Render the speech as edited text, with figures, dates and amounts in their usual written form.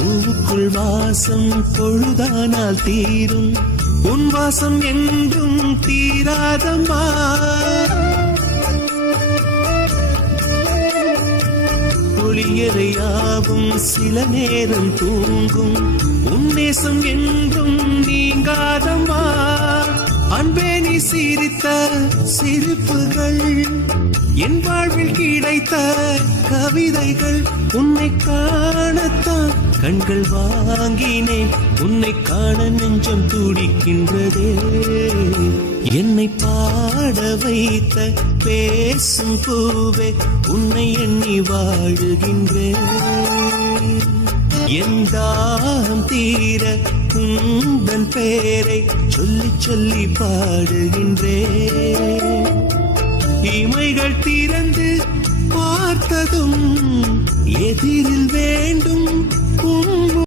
பூவுக்குள் வாசம் பொழுதானால் தீரும், உன் வாசம் என்றும் தீராதம்மா. ஒளியறையாவும் சில நேரம் தூங்கும், உன் நேசம் என்றும் நீங்காதம்மா. அன்பே நீ சிரித்த சிரிப்புகள், என் வாழ்வில் கிடைத்த கவிதைகள், உன்னை காணத்தான் கண்கள் வாங்கினேன், உன்னை காண நெஞ்சம் துடிக்கின்றதே. என்னை பாட வைத்த பேசும் பூவே, உன்னை எண்ணி வாழுகின்றேன். என் தாகம் தீர உந்தன் பேரை சொல்லி சொல்லி பாடுகின்றேன். இமைகள் திறந்து பார்த்ததும் எதிரில் வேண்டும்